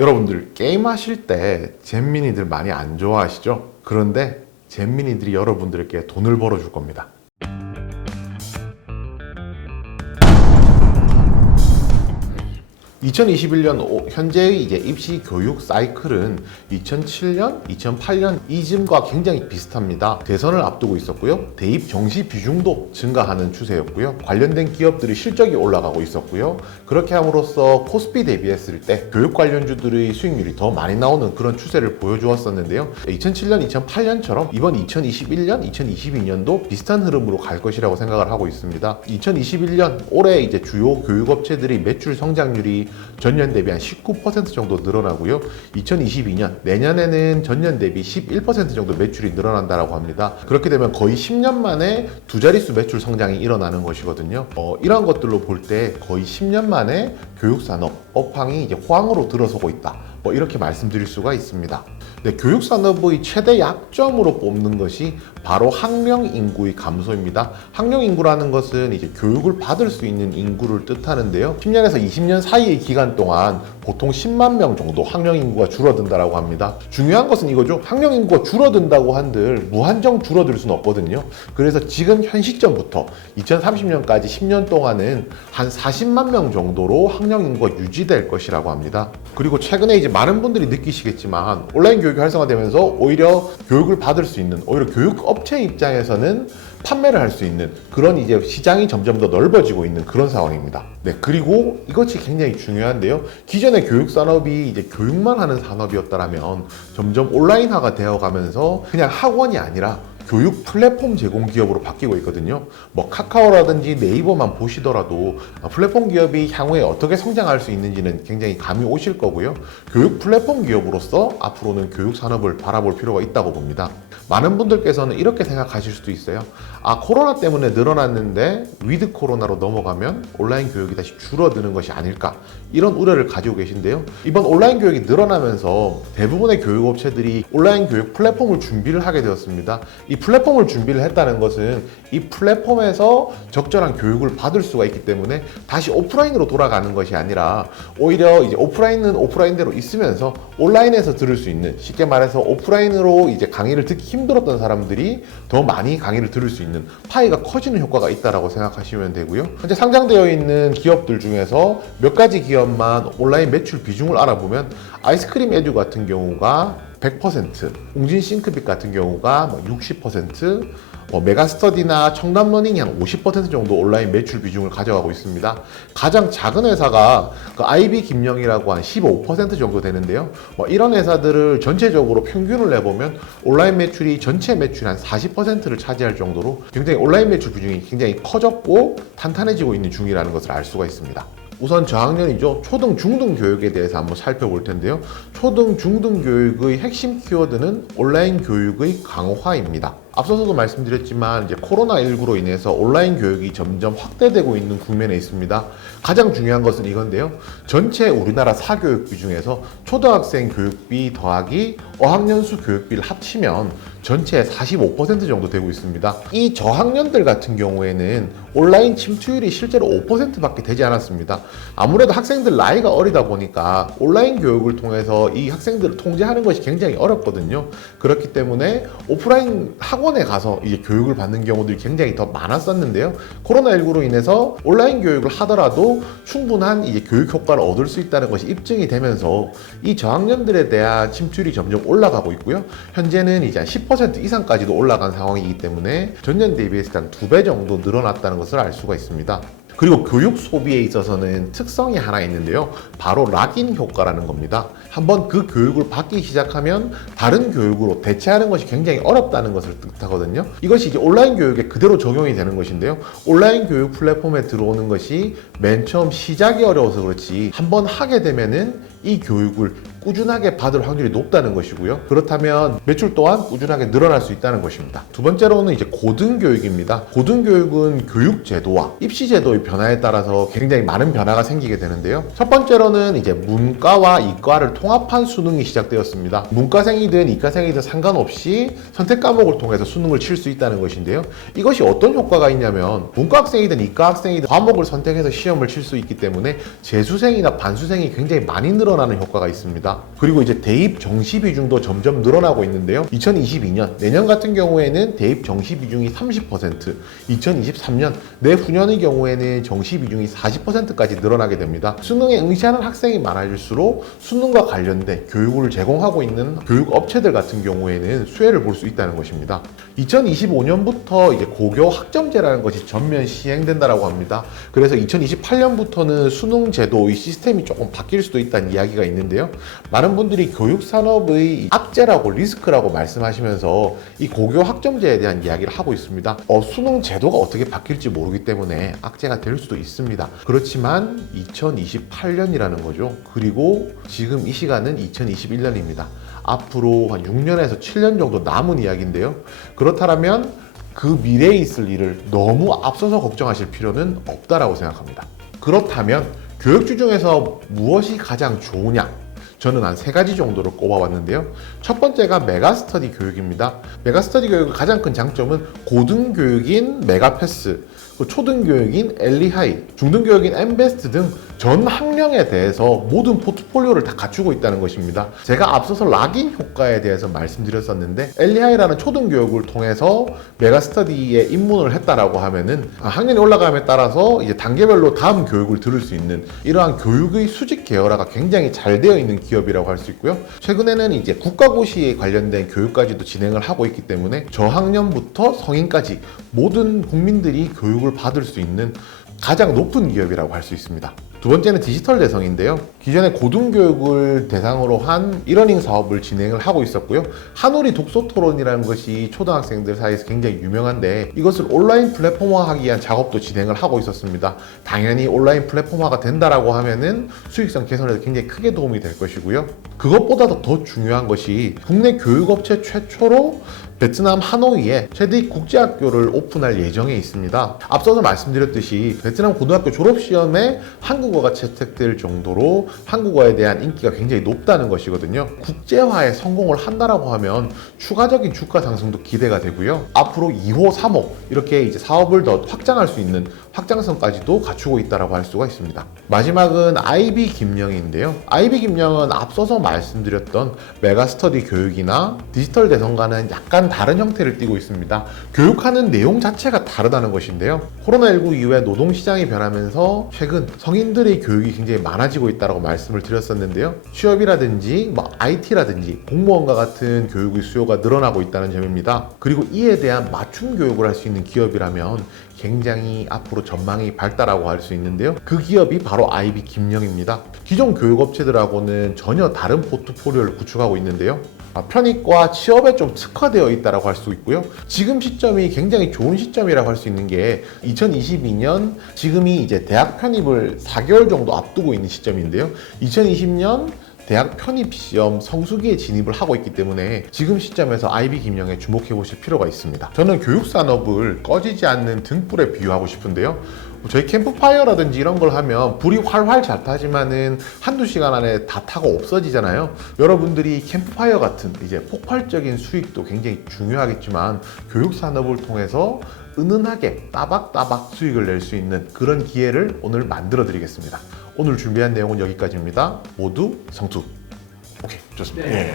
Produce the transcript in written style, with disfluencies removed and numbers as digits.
여러분들 게임하실 때 잼민이들 많이 안 좋아하시죠? 그런데 잼민이들이 여러분들께 돈을 벌어줄 겁니다. 2021년 현재의 이제 입시 교육 사이클은 2007년, 2008년 이즘과 굉장히 비슷합니다. 대선을 앞두고 있었고요. 대입 정시 비중도 증가하는 추세였고요. 관련된 기업들의 실적이 올라가고 있었고요. 그렇게 함으로써 코스피 대비했을 때 교육 관련주들의 수익률이 더 많이 나오는 그런 추세를 보여주었었는데요. 2007년, 2008년처럼 이번 2021년, 2022년도 비슷한 흐름으로 갈 것이라고 생각을 하고 있습니다. 2021년 올해 이제 주요 교육업체들이 매출 성장률이 전년 대비 한 19% 정도 늘어나고요. 2022년 내년에는 전년 대비 11% 정도 매출이 늘어난다라고 합니다. 그렇게 되면 거의 10년 만에 두 자릿수 매출 성장이 일어나는 것이거든요. 이러한 것들로 볼 때 거의 10년 만에 교육산업 업황이 이제 호황으로 들어서고 있다. 이렇게 말씀드릴 수가 있습니다. 네, 교육산업의 최대 약점으로 뽑는 것이 바로 학령 인구의 감소입니다. 학령 인구라는 것은 이제 교육을 받을 수 있는 인구를 뜻하는데요. 10년에서 20년 사이의 기간 동안 보통 10만 명 정도 학령 인구가 줄어든다라고 합니다. 중요한 것은 이거죠. 학령 인구가 줄어든다고 한들 무한정 줄어들 수는 없거든요. 그래서 지금 현 시점부터 2030년까지 10년 동안은 한 40만 명 정도로 학령 인구가 유지될 것이라고 합니다. 그리고 최근에 이제 많은 분들이 느끼시겠지만 온라인 교육이 활성화되면서 오히려 교육을 받을 수 있는, 오히려 교육 업체 입장에서는 판매를 할 수 있는 그런 이제 시장이 점점 더 넓어지고 있는 그런 상황입니다. 네, 그리고 이것이 굉장히 중요한데요. 기존의 교육 산업이 이제 교육만 하는 산업이었다면 점점 온라인화가 되어 가면서 그냥 학원이 아니라 교육 플랫폼 제공 기업으로 바뀌고 있거든요. 카카오라든지 네이버만 보시더라도 플랫폼 기업이 향후에 어떻게 성장할 수 있는지는 굉장히 감이 오실 거고요. 교육 플랫폼 기업으로서 앞으로는 교육 산업을 바라볼 필요가 있다고 봅니다. 많은 분들께서는 이렇게 생각하실 수도 있어요. 코로나 때문에 늘어났는데 위드 코로나로 넘어가면 온라인 교육이 다시 줄어드는 것이 아닐까, 이런 우려를 가지고 계신데요. 이번 온라인 교육이 늘어나면서 대부분의 교육업체들이 온라인 교육 플랫폼을 준비를 하게 되었습니다. 이 플랫폼을 준비를 했다는 것은 이 플랫폼에서 적절한 교육을 받을 수가 있기 때문에 다시 오프라인으로 돌아가는 것이 아니라 오히려 이제 오프라인은 오프라인대로 있으면서 온라인에서 들을 수 있는, 쉽게 말해서 오프라인으로 이제 강의를 듣기 힘들었던 사람들이 더 많이 강의를 들을 수 있는 파이가 커지는 효과가 있다라고 생각하시면 되고요. 현재 상장되어 있는 기업들 중에서 몇 가지 기업만 온라인 매출 비중을 알아보면 아이스크림 에듀 같은 경우가 100%, 웅진 싱크빅 같은 경우가 60%, 메가스터디나 청담러닝이 한 50% 정도 온라인 매출 비중을 가져가고 있습니다. 가장 작은 회사가 아이비 김영이라고 한 15% 정도 되는데요. 이런 회사들을 전체적으로 평균을 내보면 온라인 매출이 전체 매출의 한 40%를 차지할 정도로 굉장히 온라인 매출 비중이 굉장히 커졌고 탄탄해지고 있는 중이라는 것을 알 수가 있습니다. 우선 저학년이죠. 초등, 중등 교육에 대해서 한번 살펴볼 텐데요. 초등, 중등 교육의 핵심 키워드는 온라인 교육의 강화입니다. 앞서서도 말씀드렸지만 이제 코로나19로 인해서 온라인 교육이 점점 확대되고 있는 국면에 있습니다. 가장 중요한 것은 이건데요. 전체 우리나라 사교육비 중에서 초등학생 교육비 더하기 어학연수 교육비를 합치면 전체 45% 정도 되고 있습니다. 이 저학년들 같은 경우에는 온라인 침투율이 실제로 5%밖에 되지 않았습니다. 아무래도 학생들 나이가 어리다 보니까 온라인 교육을 통해서 이 학생들을 통제하는 것이 굉장히 어렵거든요. 그렇기 때문에 오프라인 학원에 가서 이제 교육을 받는 경우들이 굉장히 더 많았었는데요. 코로나19로 인해서 온라인 교육을 하더라도 충분한 이제 교육 효과를 얻을 수 있다는 것이 입증이 되면서 이 저학년들에 대한 침투율이 점점 올라가고 있고요. 현재는 이제 10% 이상까지도 올라간 상황이기 때문에 전년 대비해서 한 2배 정도 늘어났다는 것을 알 수가 있습니다. 그리고 교육 소비에 있어서는 특성이 하나 있는데요. 바로 락인 효과라는 겁니다. 한번 그 교육을 받기 시작하면 다른 교육으로 대체하는 것이 굉장히 어렵다는 것을 뜻하거든요. 이것이 이제 온라인 교육에 그대로 적용이 되는 것인데요. 온라인 교육 플랫폼에 들어오는 것이 맨 처음 시작이 어려워서 그렇지 한번 하게 되면은 이 교육을 꾸준하게 받을 확률이 높다는 것이고요. 그렇다면 매출 또한 꾸준하게 늘어날 수 있다는 것입니다. 두 번째로는 이제 고등교육입니다. 고등교육은 교육제도와 입시제도의 변화에 따라서 굉장히 많은 변화가 생기게 되는데요. 첫 번째로는 이제 문과와 이과를 통합한 수능이 시작되었습니다. 문과생이든 이과생이든 상관없이 선택 과목을 통해서 수능을 칠 수 있다는 것인데요. 이것이 어떤 효과가 있냐면 문과학생이든 이과학생이든 과목을 선택해서 시험을 칠 수 있기 때문에 재수생이나 반수생이 굉장히 많이 늘어나는 효과가 있습니다. 있습니다. 그리고 이제 대입 정시 비중도 점점 늘어나고 있는데요. 2022년 내년 같은 경우에는 대입 정시 비중이 30%, 2023년 내후년의 경우에는 정시 비중이 40%까지 늘어나게 됩니다. 수능에 응시하는 학생이 많아질수록 수능과 관련된 교육을 제공하고 있는 교육 업체들 같은 경우에는 수혜를 볼 수 있다는 것입니다. 2025년부터 이제 고교 학점제라는 것이 전면 시행된다라고 합니다. 그래서 2028년부터는 수능 제도의 시스템이 조금 바뀔 수도 있다는 이야기가 있는데요. 많은 분들이 교육 산업의 악재라고 리스크라고 말씀하시면서 이 고교 학점제에 대한 이야기를 하고 있습니다. 수능 제도가 어떻게 바뀔지 모르기 때문에 악재가 될 수도 있습니다. 그렇지만 2028년이라는 거죠. 그리고 지금 이 시간은 2021년입니다. 앞으로 한 6년에서 7년 정도 남은 이야기인데요. 그렇다면 그 미래에 있을 일을 너무 앞서서 걱정하실 필요는 없다라고 생각합니다. 그렇다면 교육주 중에서 무엇이 가장 좋으냐? 저는 한 3가지 정도를 꼽아봤는데요. 첫 번째가 메가스터디 교육입니다. 메가스터디 교육의 가장 큰 장점은 고등교육인 메가패스, 초등교육인 엘리하이, 중등교육인 엠베스트 등 전 학령에 대해서 모든 포트폴리오를 다 갖추고 있다는 것입니다. 제가 앞서서 락인 효과에 대해서 말씀드렸었는데 엘리하이라는 초등교육을 통해서 메가스터디에 입문을 했다라고 하면은 학년이 올라감에 따라서 이제 단계별로 다음 교육을 들을 수 있는 이러한 교육의 수직 계열화가 굉장히 잘 되어 있는 기업이라고 할 수 있고요. 최근에는 이제 국가고시에 관련된 교육까지도 진행을 하고 있기 때문에 저학년부터 성인까지 모든 국민들이 교육을 받을 수 있는 가장 높은 기업이라고 할 수 있습니다. 두 번째는 디지털 대성인데요. 기존에 고등교육을 대상으로 한 이러닝 사업을 진행을 하고 있었고요. 한우리 독서 토론이라는 것이 초등학생들 사이에서 굉장히 유명한데 이것을 온라인 플랫폼화하기 위한 작업도 진행을 하고 있었습니다. 당연히 온라인 플랫폼화가 된다라고 하면은 수익성 개선에도 굉장히 크게 도움이 될 것이고요. 그것보다도 더 중요한 것이 국내 교육업체 최초로 베트남 하노이에 최대 국제학교를 오픈할 예정에 있습니다. 앞서서 말씀드렸듯이 베트남 고등학교 졸업시험에 한국어가 채택될 정도로 한국어에 대한 인기가 굉장히 높다는 것이거든요. 국제화에 성공을 한다라고 하면 추가적인 주가 상승도 기대가 되고요. 앞으로 2호, 3호 이렇게 이제 사업을 더 확장할 수 있는 확장성까지도 갖추고 있다라고 할 수가 있습니다. 마지막은 IB 김영인데요. IB 김영은 앞서서 말씀드렸던 메가스터디 교육이나 디지털 대성과는 약간 다른 형태를 띠고 있습니다. 교육하는 내용 자체가 다르다는 것인데요. 코로나19 이후에 노동시장이 변하면서 최근 성인들의 교육이 굉장히 많아지고 있다고 말씀을 드렸었는데요. 취업이라든지 IT라든지 공무원과 같은 교육의 수요가 늘어나고 있다는 점입니다. 그리고 이에 대한 맞춤 교육을 할 수 있는 기업이라면 굉장히 앞으로 전망이 밝다라고 할 수 있는데요. 그 기업이 바로 IB 김영입니다. 기존 교육업체들하고는 전혀 다른 포트폴리오를 구축하고 있는데요. 편입과 취업에 좀 특화되어 있다고 할 수 있고요. 지금 시점이 굉장히 좋은 시점이라고 할 수 있는 게 2022년 지금이 이제 대학 편입을 4개월 정도 앞두고 있는 시점인데요. 2020년 대학 편입 시험 성수기에 진입을 하고 있기 때문에 지금 시점에서 IB 김영에 주목해 보실 필요가 있습니다. 저는 교육 산업을 꺼지지 않는 등불에 비유하고 싶은데요. 저희 캠프파이어라든지 이런 걸 하면 불이 활활 잘 타지만은 한두 시간 안에 다 타고 없어지잖아요. 여러분들이 캠프파이어 같은 이제 폭발적인 수익도 굉장히 중요하겠지만 교육 산업을 통해서 은은하게 따박따박 수익을 낼 수 있는 그런 기회를 오늘 만들어 드리겠습니다. 오늘 준비한 내용은 여기까지입니다. 모두 성투. 오케이, 좋습니다. 네. 예.